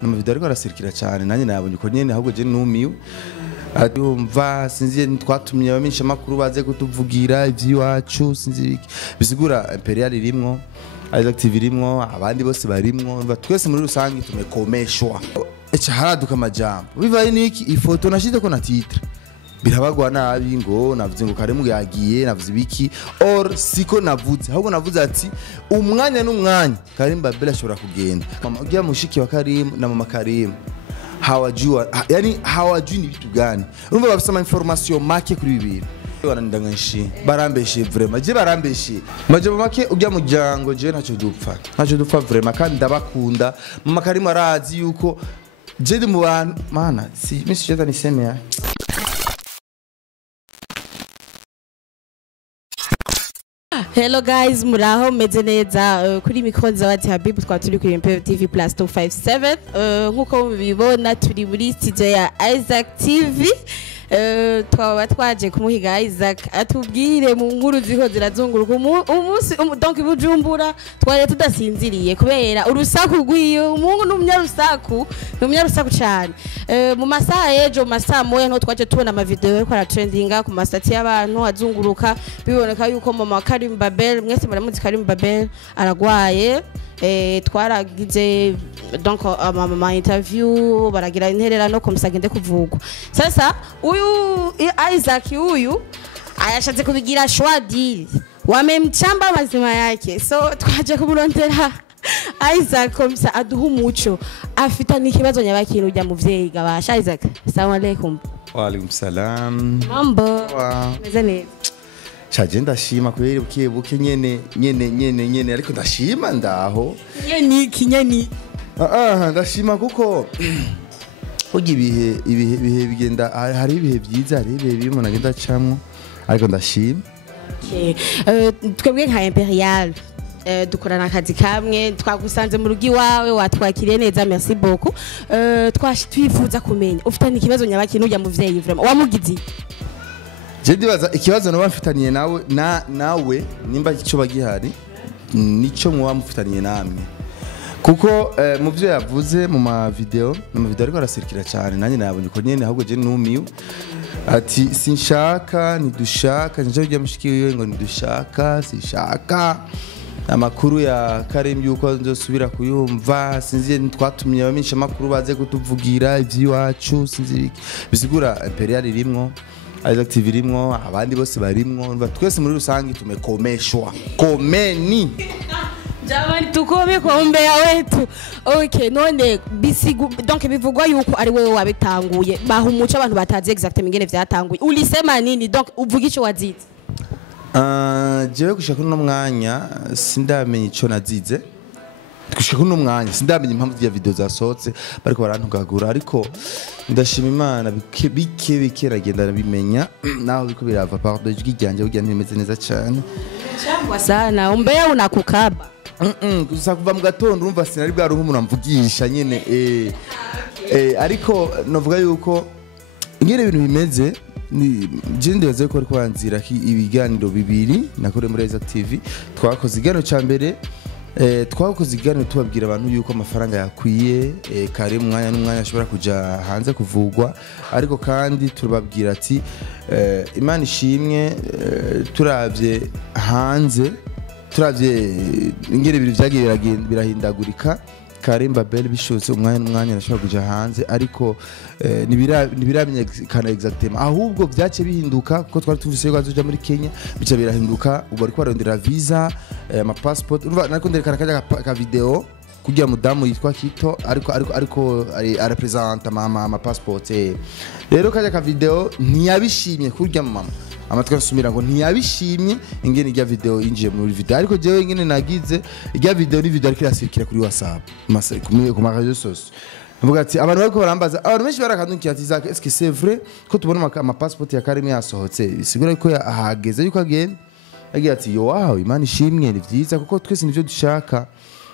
n'amavideo ariko arasirikira cyane nanjye nabonye uko nyene ahubwo je numiwe adumva sinzi twatumye abamisha makuru baze kutuvugira ivy'iwacu sinzi bisigura Imperial irimwo Isaac TV irimwo abandi bose barimwo twese muri rusangi tumekomeshwa haraduka amajambo bivaye niki ifoto nashize ko na titre birabagwa nabi ngo navuze ngo Karemu yagiye navuze biki or siko navuze ahubwo navuze ati umwanya n'umwanya Karim Babel ashobora kugenda mama ugiye mushiki wa Karim na mama Karim hawajua yani hawajui ni vitu gani urumva bafite information make kuri bibiri wanandangashi barambeshe vraiment je barambeshe maje make ujya mujyango je ntaco dupfa vraiment kandi ndabakunda mama Karim arazi yuko je ndi mu bantu mana si misi je niseme ya Hello guys, muraho meze neza kuri mikonzi wa Habib twaturi kuri Imperial TV Plus 257 nkuko mubibona turi muri studio ya Isaac TV twaba twaje kumuhiga Isaac atubwire mu nkuru ziho zirazunguruka umunsi donc Bujumbura twari tudasinziriye kubera urusaku rwiyo umuntu n'umyarusaku cyane mu masaha ejo masaha moya no twaje tubona ama video ariko ara trendinga ku masati y'abantu azunguruka biboneka yuko mama Karim Babel mwese muramuzi Karim Babel aragwaye twaragize donc ama interview baragira intererano ko musagende kuvugwa sasa uyu Isaac uyu ayashatse kubigira shwadi wamemchamba mazima yake so twaje kumurondera Isaac komsa aduha umuco afitanye ikibazo nyabakintu ujya muvyeyi gabasha Isaac assalamu alaikum wa alaikum salam mambo meze neza chaje ndashima kubera buke nyene ariko ndashima ndaho nyeni ndashima kuko ugi ibihe bigenda hari ibihe byiza hari ibihe bibi umuntu agenda acamwo ariko ndashima twebwe nka Imperial dukorana akazi kamwe twagusanze mu rugi wawe watwakiriye neza merci beaucoup twifuza kumenya ufitanye ikibazo nyabakintu ujya muvyeyi vraiment wamugize je ndibaza ikibazo no bafitaniye nawe nimba cyo bagihari nico mwa mufitaniye namwe kuko mu byo yavuze mu ma video ariko arasirikira cyane nanjye nabonye uko nyene ahubwo je numiwe ati sinshaka nidushaka nje ujya mushikiwe ngo nidushaka sinshaka amakuru ya Karim yuko nzosubira kuyumva sinzi twatumye abamisha makuru baze kutuvugira ivy'iwacu sinzi bisigura Imperial irimwo Isaac TV irimwo abandi bose barimwo twese muri rusangi tumekomeshwa komeni jamani tukome kombea wetu okay none bisigu donc bivugwa yuko ari wewe wabitanguye bahumuca abantu batazi exactement ingene vyatanguye ulisema nini donc uvuga ico wazize jewe gushaka no mwanya sindamenye ico nazize gushaka no mwanya sindamenye impamvu ya video zasohotse bariko barantugagura ariko ndashima Imana bike ragenda nabimenya naho biko birava pardon ry'ijyanje ujya ntimeze neza cyane cyangwa sana umbea unakukaba gusa kuva mu gatondo urumva sinari bwa ruhu muramvugisha nyene ariko novuga yuko ingene ibintu bimeze ni jindeze ko ariko banzira ibiganiro bibiri nakore muri Isaac TV twakoze iganiro ca mbere twakoze iganiro tubabwira abantu yuko amafaranga yakwiye kare umwanya n'umwanya ashobora kuja hanze kuvugwa ariko kandi turababwira ati Imana ishimwe turavye hanze turavye ingere ibintu vyagiye birahindagurika Karim Babel bishotse umwanya n'umwanya arashobora kuja hanze ariko nibiramenyekana exactement ahubwo vyace bihinduka kuko twari tuvise ko azoja muri Kenya bica birahinduka ubu ariko arondera visa ama passport urumva nariko nderekana ka video kugira mudamu yitwa Kito ariko representa ama passport rero kaja ka video ntiyabishimye kurya mama amatwi asumira ngo ntiyabishimye ingene ijya video injiye muri video ariko jewe ingene nagize ijya video ni video ariko irasirikira kuri WhatsApp ku ma réseaux sociaux mvuga ati abantu bariko barambaza abantu benshi barakandukiye ati Isaac est-ce que c'est vrai ko tubona ama passport ya Karim yasohotse sigura ko ahageze yuko agenda agira ati yo wow Imana ishimwe ni vyiza kuko twese nivyo dushaka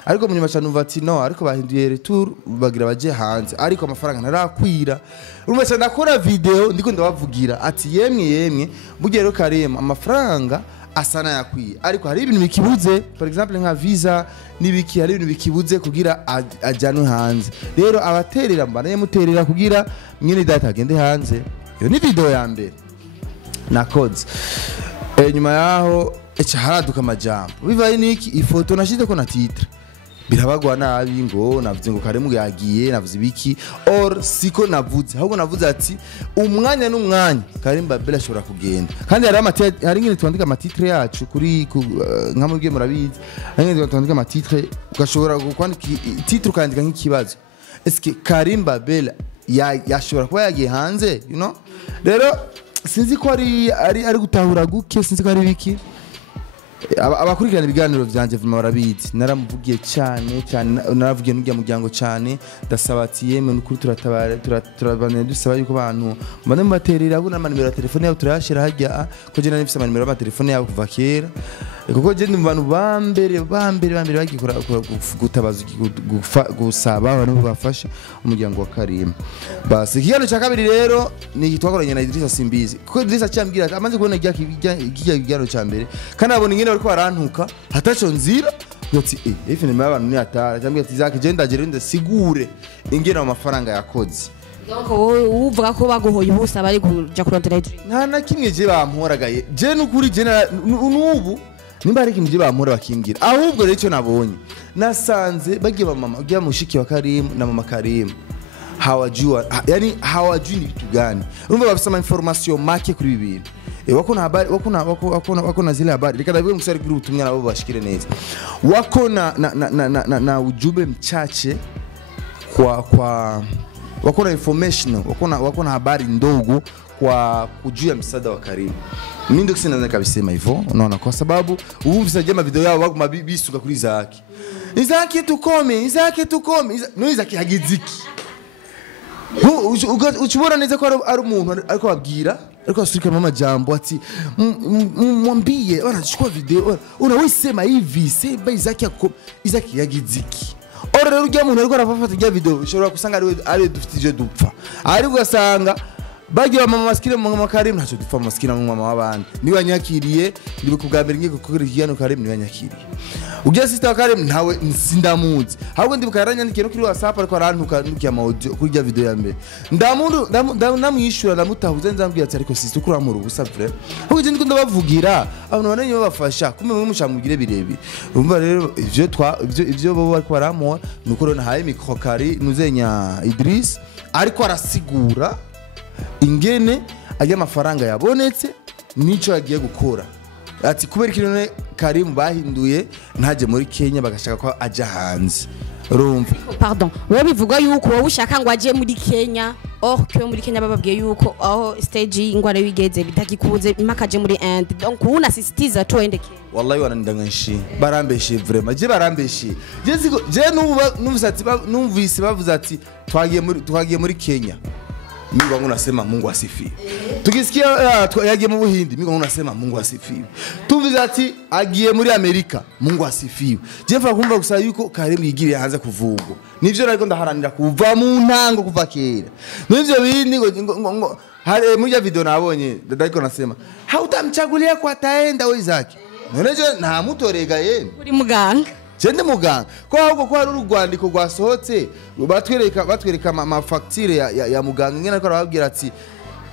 ariko munyuma cyane umva ati no ariko bahinduye retour bagira baje hanze ariko amafaranga ntarakwira urumva cyane nakora video ndiko ndabavugira ati yemwe bugiye rero Karim amafaranga asana yakwiye ariko hari ibintu bikibuze for example nka visa nibiki hari ibintu bikibuze kugira ajyanwe hanze rero abaterera mbana muterera kugira mwene data agende hanze iyo ni video ya mbere na codes nyuma yaho haraduka amajambo bivaye niki ifoto nashize ko na titre birabagwa nabi ngo navuze ngo Karemu yagiye navuze ibiki or siko navuze ahubwo navuze ati umwanya n'umwanya Karim Babel ashobora kugenda kandi hari ngene twandika amatitre yacu kuri nkamubwiye murabizi hari ngene twandika amatitre ugashobora kwandika titre ukandika nk'ikibazo eske Karim Babel yashobora kuba yagiye hanze you know rero sinzi ko ari gutahura guke sinzi ko ari biki abakurikirana ibiganiro byanje vuma barabizi naramuvugiye cyane naravugiye n'ujya muryango cyane ndasaba ati yemwe n'ukuri turabane dusaba yuko abantu mbane mubaterera abuna amanimero ya telefone yabo turayashira hajya ko je nifise amanimero ya telefone yabo kuva kera kuko je ndi mu bantu bambere bagikora gutabaza gusaba abantu bafasha umuryango wa Karim basi kigano cya kabiri rero ni gitwakoranye na Idrissa Simbizi kuko Idrissa cyambwira amaze kubona igigano cya mbere kandi abona ingene bariko barantuka hatacho nzira yoti ife ni abantu ni atara cyambwira ati zake je ndagere sigure ingene amafaranga yakoze donc uvuga ko baguhoye ubusa bari kuja kurondera nta na kimwe je bamporagaye je n'ukuri je n'ubu nimba ari ikintu je bampora bakingira ahubwo rero icyo nabonye nasanze bagiye mama ugiye mushiki wa Karim na mama Karim hawajua yani hawajui ni kitu gani urumva bafisa information make kuri ibi bintu wakona habari wakona zile habari likadavyo msari kuri utumya nabo bashikire neza wakona na ujumbe mchache kwa wakona information wakona habari ndogo kwa kujua msaada wa Karim mimi ndio sina kabisema hivyo unaona kwa sababu uvumvisa jema video yao wako mabisuka kuri Izaki tukome no Izaki hagiziki uchubona neza ko ari umuntu ariko babwira ariko asurika mama jambo ati mwambie wanachukua video unawisema hivi sema Izaki yagiziki ora rujya umuntu ariko arafata video ushobora kusanga ari dufitije dupfa ari ugasanga bagiye mama maskire mama Karim ntacho dupfa maskire mama wabandi niba nyakiriye ndi kugambira ngiye gukora igihano Karim niba nyakiriye ugiye sister Karim ntawe sindamuzi ahubwo ndi bukaranyandikira no kuri WhatsApp ariko arantuka nukiya audio kuri video ya mbere ndamwishura ndamutahuze nzambwiye ati ariko sister kuri amuru ubusa frère ahubwo je ndiko ndabavugira abantu bananye babafasha kumwe mwe mushamugire birebire urumva rero ivyo bo bariko baramuha nuko rona haye mikrokari nuzenya Idriss ariko arasigura ingene ajya amafaranga yabonetse nico yagiye gukora ati kubera ikintu Karim bahinduye ntaje muri Kenya bagashaka ko aja hanze urumva pardon wowe bivuga yuko wowe ushaka ngo aje muri Kenya or que muri Kenya bababwiye yuko aho stage ingwara wigeze bitakikubuze impakaje muri end donc unasisitiza to ende Kenya wallahi wanandanganshi barambeshe vraiment je barambeshe je numvise bavuze ati twagiye muri Kenya Mungu unasema Mungu asifiwe. Tukisikia yagiye mu Buhindi Mungu unasema Mungu asifiwe. Tuvuze ati agiye muri Amerika Mungu asifiwe. Je mfa kumva gusa yuko Karim yigiriye hanze kuvugo. Nivyo nariko ndaharanira kuva mu ntango kuva kera. Nivyo bindi ngo hari muri video nabonye dadako nasema hautamchagulia kwa taenda wewe zake. Noneje nta mutorega yene. Uri muganga. Jende muganga ko ahubwo ko hari urugwandiko rwasohotse batwereka ama facture ya muganga ngena ko arababwira ati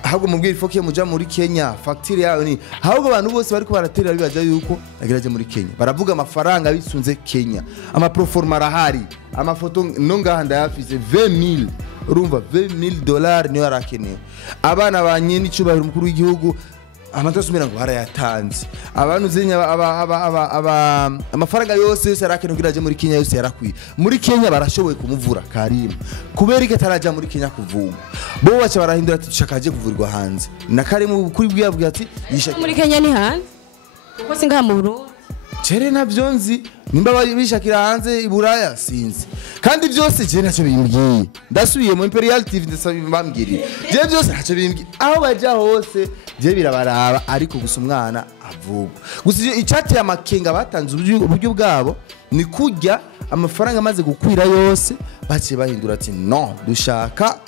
ahubwo mubwira ifoke muja muri Kenya facture yayo ni ahubwo abantu bose bari ko baraterera bibaza yuko agiraje muri Kenya baravuga amafaranga bisunze Kenya ama proforma rahari amafoto nonga ndayafise 20000 urumva $20000 niyo arakeneye abana banye n'icubahiro mukuru w'igihugu amatosumira ngo harayatanze abantu zenya amafaranga yose arakene kiraje muri Kenya yose yarakwiye muri Kenya barashoboye kumuvura Karim kubera ko taraja muri Kenya kuvuma bo bacha barahindura ati dushakaje kuvurirwa hanze na Karim kuri bwiyavuga ati yishaka muri Kenya ni hanze kuko singa mu Burundi cere navyo nzi nimba bishakira hanze iburaya sinzi kandi byose je naco bimbwiye ndasubiye mu Imperial TV ndasabambwirira je byose naco bimbwiye aho baja hose je birabaraba ariko gusa umwana avuga gusa icati ya makenga batanze uburyo bwabo ni kujya amafaranga amaze gukwira yose bace bahindura ati no dushaka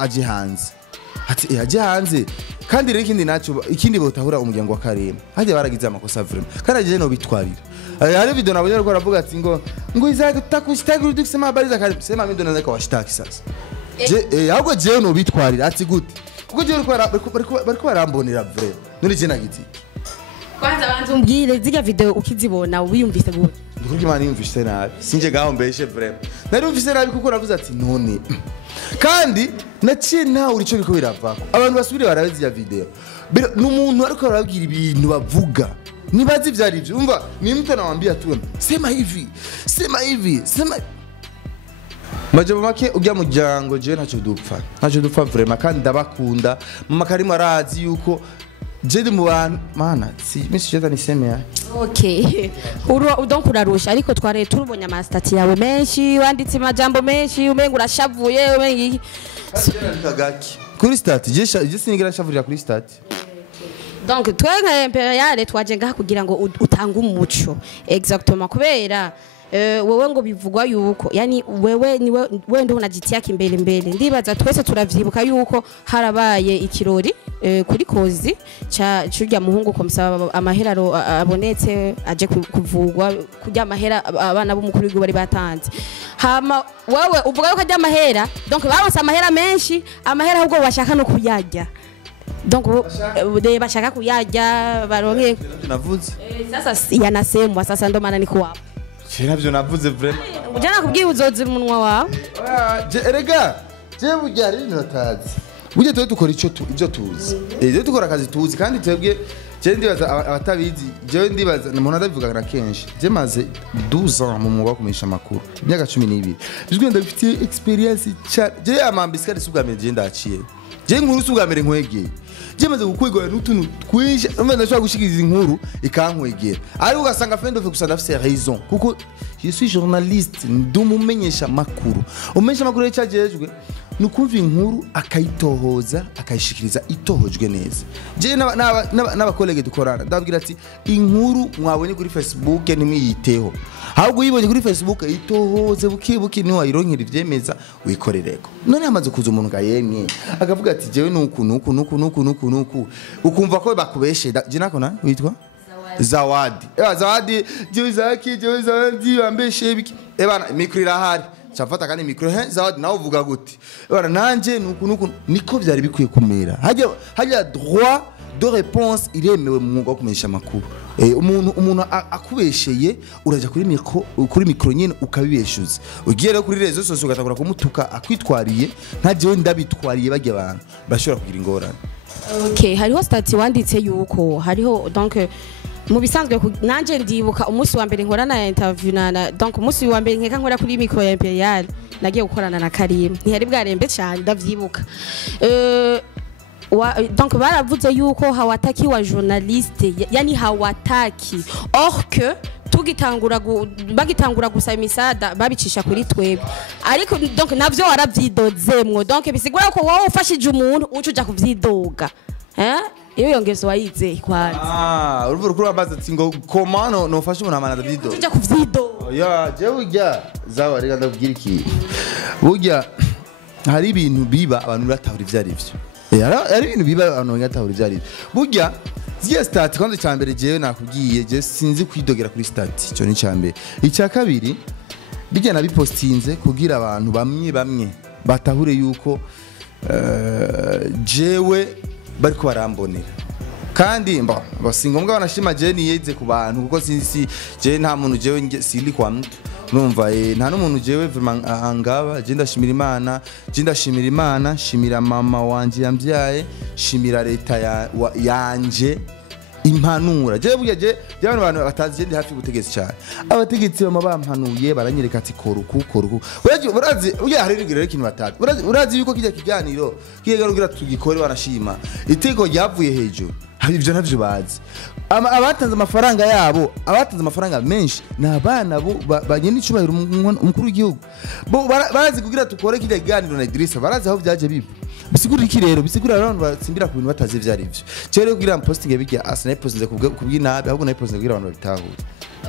aje hanze ati aje hanze kandi rero ikindi botahura umuryango wa Karema hajya baragize amakosa vraiment kandi aje no bitwarira hari video nabonye ariko aravuga ati ngo izake takushtaki urudi kusema habari za Karema sema mimi ndo naweza kuwashtaki sasa ahubwo je no bitwarira ati gute kuko je bariko barambonera vraiment none je nagiti kwanza bantu mbwire ziga video ukizibona wiyumvise gute ndikugira imana yumvise nabi sinje gaho mbeshe vraiment narumvise nabi kuko navuze ati none kandi naciye nawe urico biko biravako abantu basubire barabizi ya video n'umuntu ariko arabwira ibintu bavuga nibazi vyari ivyo umva ni mtu anawambia tu sema hivi Majabo make ujya muryango je ntaco dupfa vraiment kandi ndabakunda mama Karima arazi yuko je mu bantu mana si misi je taniseme ya okay donc urarusha ariko tware turubonye amastati yawe menshi wanditse majambo menshi umenga urashavuye umenga kagaki kuri stati je sinigira shavurira kuri stati donc twenga imperiale twaje ngaha kugira ngo utange umuco exactement kubera wewe ngo bivugwa yuko yani wewe ndo unajitia kimbele ndibaza twese turavyibuka yuko harabaye ikirori kuri kozi cyurya muhungu komsaba amaheraro abonetse aje kuvugwa kujya amahera abana b'umukuru w'igihugu bari batanze hama wewe uvuga yuko ajya amahera donc baronse amahera menshi amahera ahubwo bashaka no kuyarya donc bashaka kuyarya baronke navuze sasa yanasemwa sasa ndo maana niko wapo navyo navuze vraiment ujana kubwiye uzoza umunwa wawe erega je burya ari natazi burya twe dukora ivyo tuzi je dukora akazi tuzi kandi twebwe je ndibaza abatabizi je ndibaza umuntu adabivuga na kenshi je maze 12 ans mu mwuga wo kumenyesha amakuru imyaka 12 bizwe ndabifitiye experience je amambiskari subwamere je ndaciye je nkuru subwamere nkwegeye je maze gukwigwa n'utuntu twinshi umva ndashaka gushikiriza inkuru ikankwegera ari ugasanga friend of kusanda afise raison kuko je suis journaliste ndumumenyesha makuru umenyesha makuru yacajejwe nukumva inkuru akayitohoza akayishikiriza itohojwe neza je n'abakolege dukorana ndabwira ati inkuru mwabonye kuri Facebook nimwiyiteho ahubwo yibonye kuri Facebook itohoze bukibuki ni wayironkera ivyemeza wikorereko none amaze kuza umuntu gayemye akavuga ati jewe nuku ukumva ko bakubeshe je nakona witwa Zawadi Zawadi jewe Zawadi bambeshe biki ebana mikro irahari chafata kandi mikro Zawadi nawe uvuga gute ebana nanje nuku niko vyari bikwiye kumera hajya droit de réponse iremewe mu mwuga wo kumenyesha amakuru umuntu akubesheye uraja kuri mikro nyine ukabibeshuza ugiye kuri rezo sose ugatagura kumutuka akwitwariye nta jewe ndabitwariye bajya abantu bashobora kugira ingorane okay hariho stati wanditse yuko hariho donc mu bisanzwe nanje ndibuka umunsi wa mbere nkora na interview donc umunsi wa mbere nkeka nkora kuri micro ya Imperial nagiye gukorana na Karima ntihari bwarembe cyane ndavyibuka donc baravuze yuko hawataki wa journaliste yani hawataki or que bagitangura gusaba imisada babicisha kuri twebwe ariko donc navyo waravyidozemwo donc bisigura ko wowe ufashije umuntu ucuja kuvyidoga iyo yongezo wayize kwani uruvuru kuri abaza ati ngo komano no fashe umuntu amana davido ucuja kuvyidoga je burya zawa rega ndabwira iki burya hari ibintu biba abantu batahura ivyo ari vyo ari ibintu biba abantu batahura ivyo ari vyo burya ziya start kwanza cyambere jewe nakubwiye je sinzi kwidogera kuri start cyo ni cyambere icya kabiri bijya nabipostinze kugira abantu bamwe batahure yuko jewe bariko barambonera kandi basingombwa banashima je niyeze ku bantu kuko sinzi je nta muntu jewe sili kwa mtu numva nta n'umuntu jewe vraiment angaba je ndashimira Imana shimira mama wanje yambyaye shimira leta yanje impanura je burya je abantu batazi ndi hafi gutegetse cyane abategetsi bama bampanuye baranyereka ati koruku urazi burya hari rigire ikintu batazi urazi yuko kijya kiganiro kigarugira tugikore banashima iteko ryavuye hejuru ivyo navyo bazi abatanze amafaranga yabo abatanze amafaranga menshi nabana bo banyene icubahiro umukuru w'igihugu bo barazi kugira tukore kijya kiganiro na Idrissa barazi aho byaje bibi bisigura iki rero bisigura abantu batsindira ku bintu batazi vyari ivyo cyo rero kugira posting bijya asana posting kubwinabi ahubwo na posting kugira abantu babitahure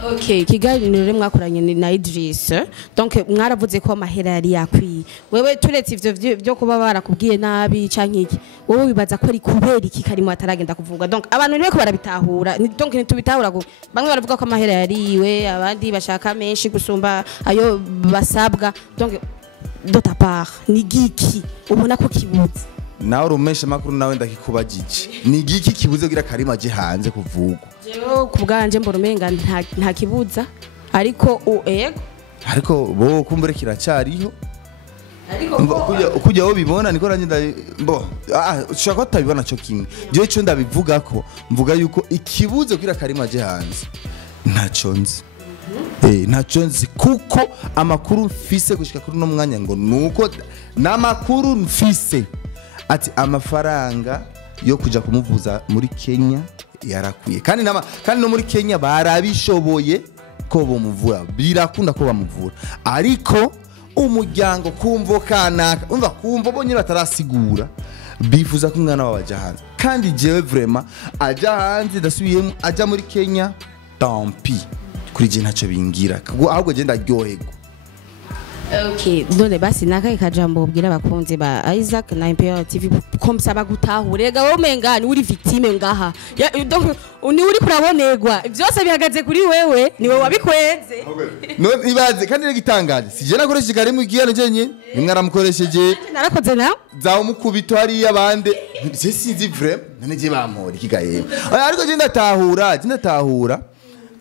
Okay, ikiganiro rero mwakoranye na Idris, donc mwaravuze ko amahera yari yakwiye. Wewe turetse ivyo byo kuba barakubwiye nabi canke iki, wowe wibaza ko ari kubera iki Karimo ataragenda kuvuga. Donc abantu niwe ko barabitahura, donc ntitubitahura ko bamwe baravuga ko amahera yariwe, abandi bashaka menshi gusumba ayo basabwa. Donc de ta part ni giki ubona ko kibuze? Nawe urumesha makuru nawe ndakikubagije. Ni giki kibuze kugira Karimo aje hanze kuvugwa? Jewe kubganje mbona umenga nta kibuza, ariko ego ariko bo kumbure kiracyariho, ariko ukujya wo bibona niko nanjye ushaka ko utabibona cyo kimwe. Jewe cyo ndabivuga ko mvuga yuko ikibuze kugira Karimo aje hanze ntacyo nzi. Ntacyo nzi kuko amakuru mfise gushika kuri no mwanya ngo nuko namakuru mfise ati amafaranga yo kuja kumuvuza muri Kenya yarakwiye, kandi no muri Kenya barabishoboye ko bomuvura, birakunda ko bamuvura, ariko umuryango kumvo kanaka umva kumvo bonye batarasigura bifuza ko umwana wabaje hanze. Kandi jewe vraiment aja hanze dasubiyemo aja muri Kenya tant pis kuri je ntacyo bingira, ahubwo je ndaryoherwa. Okay, none basi nakaye kajambo ubwira abakunzi ba Isaac na Imperial TV komsaba gutahure ga womenga ni uri victime ngaha. Donc ni uri kurabonerwa byose bihagaze kuri wewe, niwe wabikweze. No ibaze kandi regitangaje sije nakoresheje Karimo igiyane jenye nimwaramukoresheje narakoze na zawo mukubito hari abande je sinzi vraiment none je bampora ikigaye, ariko je ndatahura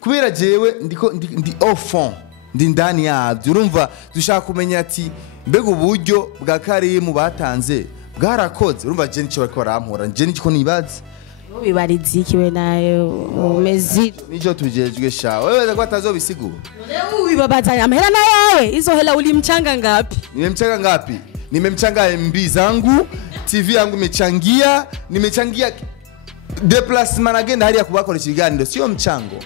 kubera jewe ndi au fond ndi ndani yabyo. Urumva dushaka kumenya ati mbega uburyo bwa Karimo batanze bwarakoze. Urumva je nicyo bariko barampora, je nicyo nibaze bibarizi ikiwe nayo umezi nicyo tujejwe sha. Wewe ko atazobisigura wibabaza amahera na yawe izo hela ulimchanga ngapi? Nimemchanga MB zangu, TV yangu nimechangia déplacement agenda hali ya kubakoresha ibiganiro, sio mchango.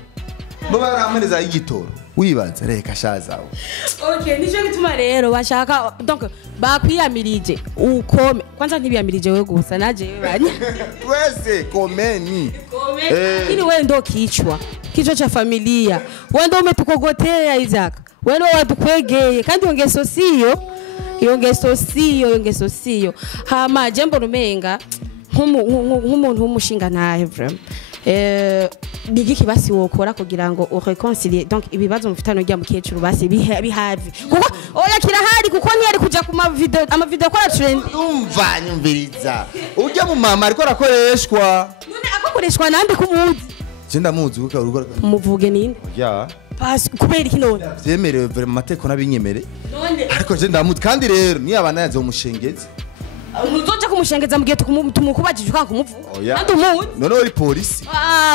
Baba baramuhereza igitoro wibanza reka shazawe. Okay, nico gituma rero bashaka donc bakwiyamirije ukome. Kwanza ntibiyamirije wewe gusa naje banye. Twese komeni. Ili wewe ndo kichwa cha familia. Wewe ndo umetukogotea Isaac. Wewe ndo watukwegeye kandi yongeso siyo. Hama jembo rumenga nk'umuntu w'umushinga nahe vraiment. Bigiki basi wokora kugira ngo ureconcilie donc ibibazo mufitano rya mukecuru basi bihavi kuko oya kirahari kuko ntiyari kuja ku ama video kora trend. Umva nyumviriza urya mu mama ariko arakoreshwa, none akokoreshwa nande kumuzi? Je ndamuzi kuko urugora muvuge ninde ya basi kubera iki none vyemerewe vraiment mateko nabinyemere, none ariko je ndamuzi kandi rero ni abana yazo umushengeze Nuzoja kumushengeza mugihe tumukubajije ukanka kumuvuga. Kandi umuzi. None uri polisi.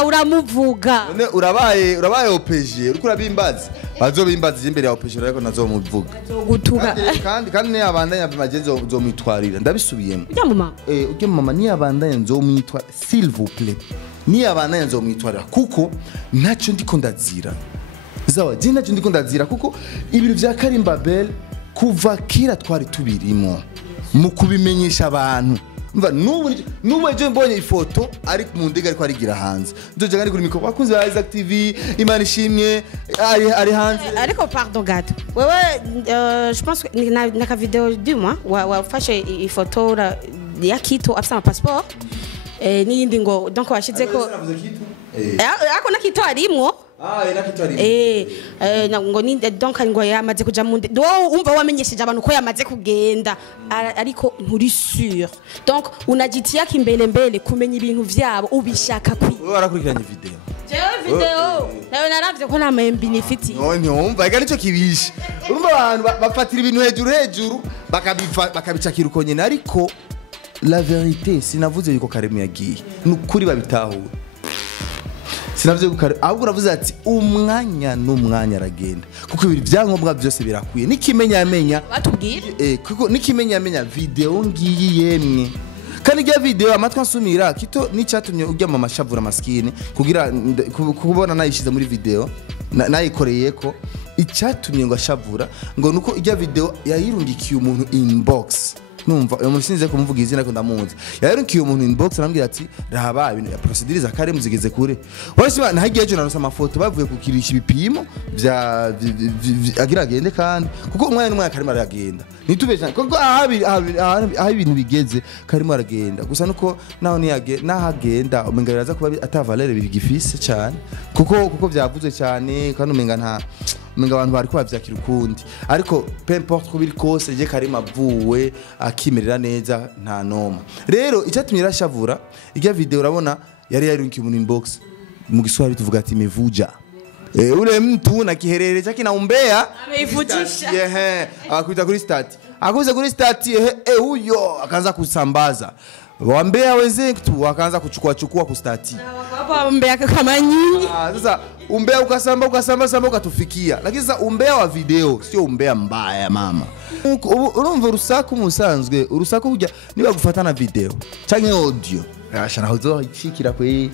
Uramuvuga. None urabaye OPG, uriko urabimbaza. Bazobimbaza imbere ya OPG ariko nazomuvuga. Gutuga. Kandi ne abandanya bimagenzo nzomwitwarira. Ndabisubiyemo. Ujya mama. Ujya mama ni abandanya nzomwitwa s'il vous plaît. Ni abandanya nzomwitwarira kuko ntacyo ndiko ndazira. Zawa, je ntacyo ndiko ndazira kuko ibintu vya Karim Babel kuva kira twari tubirimo. Mukubimenyesha abantu. Mva nubu ejo mbonye ifoto ari mu ndege ariko arigira hanze. Ndoje ngari kuri mikro bakunze ba Isaac TV Imana ishimye ari hanze. Ariko pardon gato. Wewe je pense na ka video du mois wafashe ifoto ya Kito afisa ama passeport n'iyindi ngo donc washize ko ako na Kito arimwo. Ngo ni donc ngo yamaze kuja mu do umva wamenyesheje abantu ko yamaze kugenda ariko nturi sûr donc unajitia kimbele kumenya ibintu vyabo ubishaka kwi warakurikiranye video nawe naravye ko nta mayembi nifiti none umva ega nico kibisha urumva abantu bafatira ibintu hejuru bakabicakira uko nyene ariko la vérité sinavuze yuko Karimo yagiye nukuri babitahura sinavye gukare ahubwo uravuze ati umwanya n'umwanya aragenda kuko ibiri byangombwa byose birakwiye nikimenya batubwira kuko nikimenya video ngiyi yemwe kandi ya video amatwa nsumira Kito nicyatumye ujya mu mashavura maskini kugira kubona nayishize muri video nayikoreye ko icyatumye ngo ashavura ngo nuko ijya video yayirungikiye umuntu inbox numva uyu muntu sinze kumuvuga izina ko ndamuzi yarukiye umuntu inbox arambwira ati rahaba ibintu ya procedure za Karemu zigeze kure wese nahagiye ejo narusa amafoto bavuye kukirisha ibipimo bya agira agende kandi kuko umwana n'umwana Karemu aragenda nitubesha kuko aho ibintu bigeze Karemu aragenda gusa nuko naho nahagenda umenga biraza kuba atavalere bigifise cyane kuko byavuze cyane kandi umenga abantu bari kubavyakira ukundi ariko peu importe ko biri kose je Karemu avuwe akimerera neza nta noma rero icyatumye rashavura irya video urabona yari yarunki mu inbox mu Kiswahili tuvuga ati mevuja ule mtu na kiherere chake na umbea ameivujisha akakuita kuri stati akuza kuri stati huyo akaanza kusambaza wambea wenzetu wakaanza kuchukua kustati hapo umbea kama nyinyi sasa umbea ukasamba ukatufikia lakini sasa umbea wa video sio umbea mbaya mama urumva urusaku musanzwe urusaku burya niba gufatana video canke audio ashana hozo ikikira kwe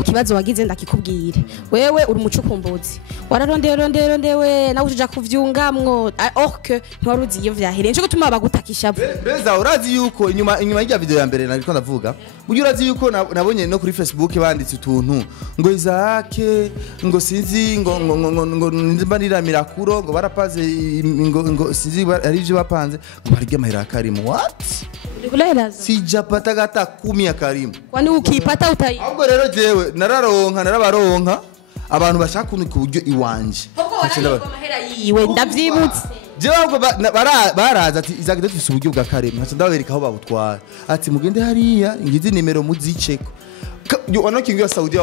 ikibazo wagize ndakikubwire wewe uri umucukumbuzi wararondewe nawe uja kuvyungamwo orque ntwaruzi iyo vyahire nco gutuma bagutakisha beza urazi yuko inyuma y'ya video ya mbere nariko ndavuga burya urazi yuko nabonye no kuri Facebook banditse utuntu ngo Izake ngo sinzi ngo nzimbanira mirakuro ngo barapaze ngo sinzi ari byo bapanze ngo barige amahera Karemu what sijapata gata 10 ya Karemu kwani ukipata utayi ahubwo rero jewe narabaronka abantu bashaka kunika uburyo iwanje amahera yiwe ndavyibutse jewe ahubwo baraza ati Izake dufise uburyo bwa Karemu haca ndabereka aho babutwara ati mugende hariya ngize nimero muziceko wanakingia Saudia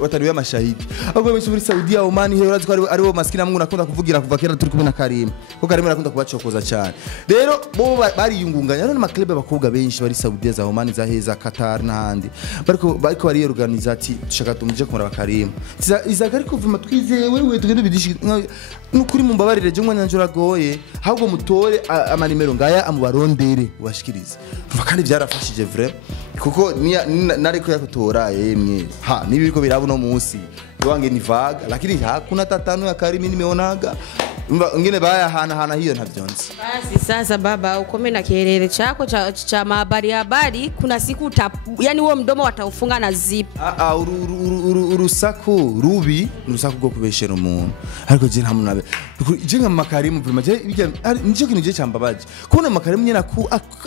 watariwe mashahidi ahubwo muri Saudia Oman he urazi ko ari bo maskina mungu nakunda kuvugira kuva kera turi kumwe na Karemu ko Karemu nakunda kubacokoza cyane rero bo bari yungunganya none maklebe bakobwa benshi bari Saudia za Oman za heza Qatar n'ahandi bariko bari organize ati dushaka tumuje kumara Karemu Izake ariko vuma twizewe wewe tugende bidishi nukuri mu mbabarire je umwanya njora goye ahubwo mutore amanimero ngaya amubarondere ubashikirize vuga kandi byarafashije vrai kuko nariko yakutora yemwe nibi biriko birabo no munsi wange ni vaga lakini hakuna tatano ya Karemu nimeonaga ngine baya hana hiyo ntavyonzi basi sasa baba ukome na kiherere chako cha habari kuna siku yani huo mdomo wataufunga na zip urusaku rubi urusaku bwo kubeshera umuntu ariko je nta munabe je nka Karemu prima je nico kintu je cyambabaje kubona Karemu nyina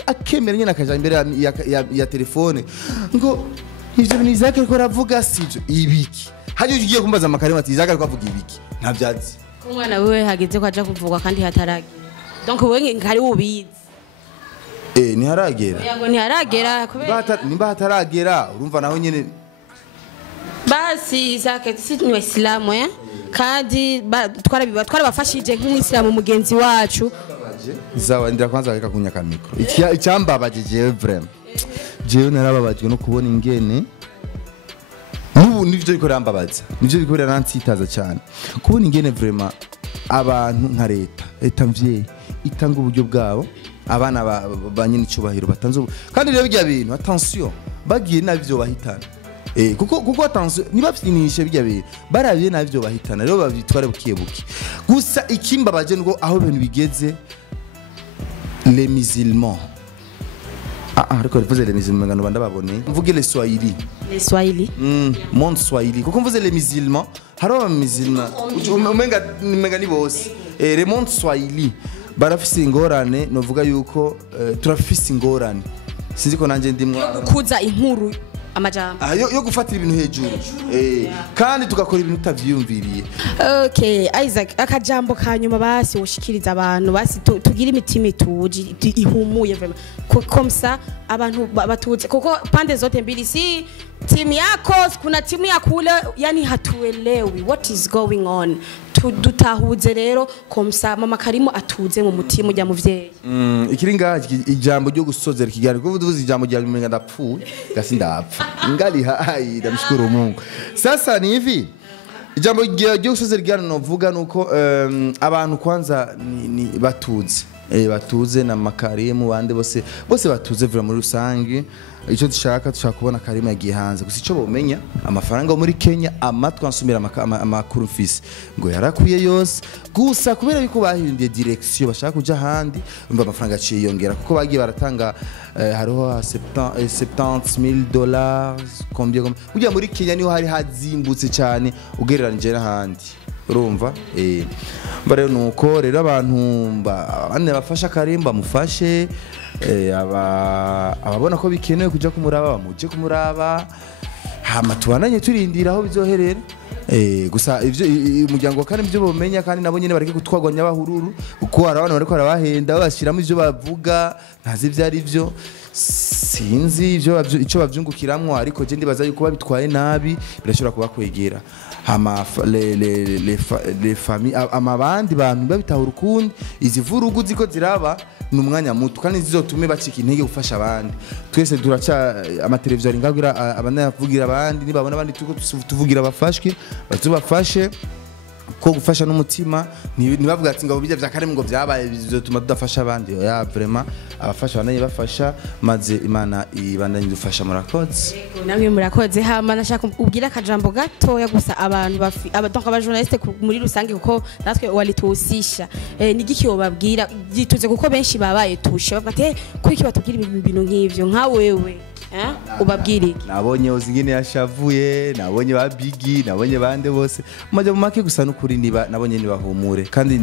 akemera nyina akaja imbere ya telefone ngo ivyo ni Izake ko ravuga sivyo ibiki haje ugiye kumbaza Karemu ati Izake ko avuga ibiki ntavyazi umwana wewe hageze ko aja kuvugwa kandi hataragira donc wewe ngari ubizi ni haragera yango ni haragera kubera nimba hataragera urumva naho nyene basi Izake si ni Waislamu kandi twarabafashije nk'Umuislamu mugenzi wacu zawa ndira kwanza reka kunyaka mikro icyambabaje jewe vraiment jewe narababajwe no kubona ingene nubu nivyo biko rambabaza nivyo biko ransitaza cyane kubona ingene vraiment abantu nka leta mvye itanga uburyo bwabo abana banyine icubahiro batanze kandi rero bijya bintu attention bagiye navyo bahitana kuko attention niba finishe bijya bintu barabiye navyo bahitana rero babitware bukiye gusa ikimbabaje ngo aho ibintu bigeze les musulmans ariko rivuze les musulmans ngano bandababone mvuge les swahili monde swahili kuko mvuze les musulmans haro musulmans umenga ni bose les monde swahili barafise ingorane novuga yuko turafise ingorane sinzi ko nanje ndimwa kuza inkuru amajambo yo gufatira ibintu hejuru kandi tugakora ibintu utavyumviriye okay Isaac akajambo kanyuma basi ushikiriza abantu basi tugira imitima ituje ihumuye vraiment comme ça abantu batuze kuko pande zote mbili si timu yako kuna timu ya kule yani hatuelewi what is going on dutahuze rero komsa mama Karemu atuze mu mutima ujya muvyeyi ikiringa ijambo ryo gusozera kigari kuko uvuze ijambo rya bimenga ndapfuye gasi ndapfa ngali hai ndamshukuru Mungu sasa ni hivi ijambo ryo gusozera kigari no vuga nuko abantu kwanza ni batuze batuze na makarimu bande bose batuze vira muri rusange icyo dushaka kubona Karim yagiye hanze gusa icyo bomenya amafaranga muri Kenya amatwa nsumira amakuru mfise ngo yarakuye yose gusa kubera yuko bahinduye direction bashaka kuja handi umva amafaranga aciye yongera kuko bagiye baratanga hariho $70,000 combien ujya muri Kenya niho hari hazimbutse cyane ugereranije n'ahandi urumva rero nuko rero abantu bane bafasha Karim bamufashe ababona ko bikenewe kuja kumuraba bamuje kumuraba hama tubananye turindira aho bizoherera gusa ivyo umuryango kandi ibyo bomenya kandi nabo nyene bareke gutwagwanya abahururu uko arabana bariko arabahenda bashiramo ivyo bavuga ntazi ivyo ari byo sinzi icyo bavyungukiramwo ariko je ndibaza yuko babitwaye nabi birashobora kuba kwegera hama les familles amabandi bantu babitahura ukundi izi vurugu ziko ziraba numwanya muto kandi zizotume bacika intege gufasha abandi twese duraca amateleviziyo ari ngagira abanavugira abandi nibabona abandi tuvugira abafashwe bazubafashe ko gufasha n'umutima nibavuga ati ngabo bijya Karim ngo byabaye bizotuma tudafasha abandi ya vraiment abafasha bananye bafasha maze Imana ibandanye dufasha murakoze namwe murakoze hama nashaka ubwira akajambo gatoya gusa abantu donc abajournaliste muri rusange kuko natwe walituhusisha nigiki wobabwira gituze kuko benshi babaye tushe bavuga ati ko iki batubwira ibintu nk'ivyo nka wewe ubabwire nabonye uzingine yashavuye nabonye ba Bigi nabonye bande bose maje mu make gusa n'ukuri niba nabonye nibahumure kandi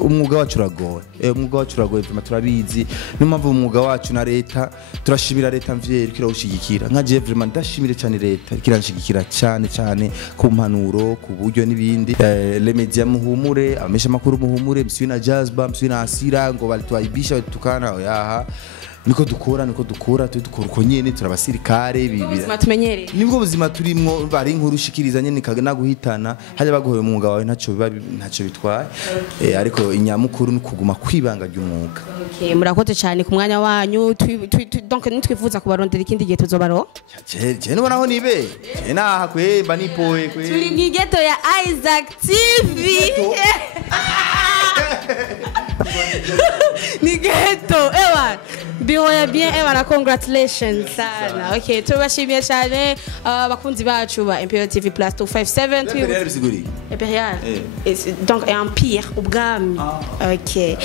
umwuga wacu uragoye umwuga wacu uragoye tuma turabizi nimpamvu umwuga wacu na leta turashimira leta mvyeri kirawushigikira nka je vraiment ndashimire cyane leta kiranshigikira cyane ku mpanuro ku buryo nibindi les media muhumure amesha makuru muhumure msina Jazba msina Asira ngo balitwaibisha tukana yaha niko dukora uko nyene turabasirikare bibira tumenyereye nibwo buzima turimwo bari inkuru ushikiriza nyene kaga guhitana haje bagoye umwuga wawe ntacyo bitwaye ariko inyamukuru n'ukuguma kwibanga ry'umwuga murakoze cyane ku mwanya wanyu donc nitwifuza kubarondera ikindi gihe tuzobaro je nubona aho nibe je naha kwemba nipoye turi mwigeto ya Isaac TV ni ghetto ewa bihoya bien ewa congratulations sana okay tubashimiye cyane bakunzi bacu ba Imperial TV Plus 257 Imperial donc Empire ubwami okay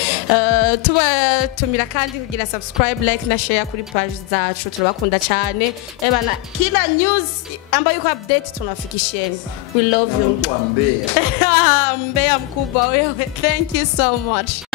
tubatumira kandi kugira subscribe like na share kuri page zacu turabakunda cyane ewa na kila news ambayo yuko update tunafikisheni we love you Mbeya mkubwa wewe thank you so much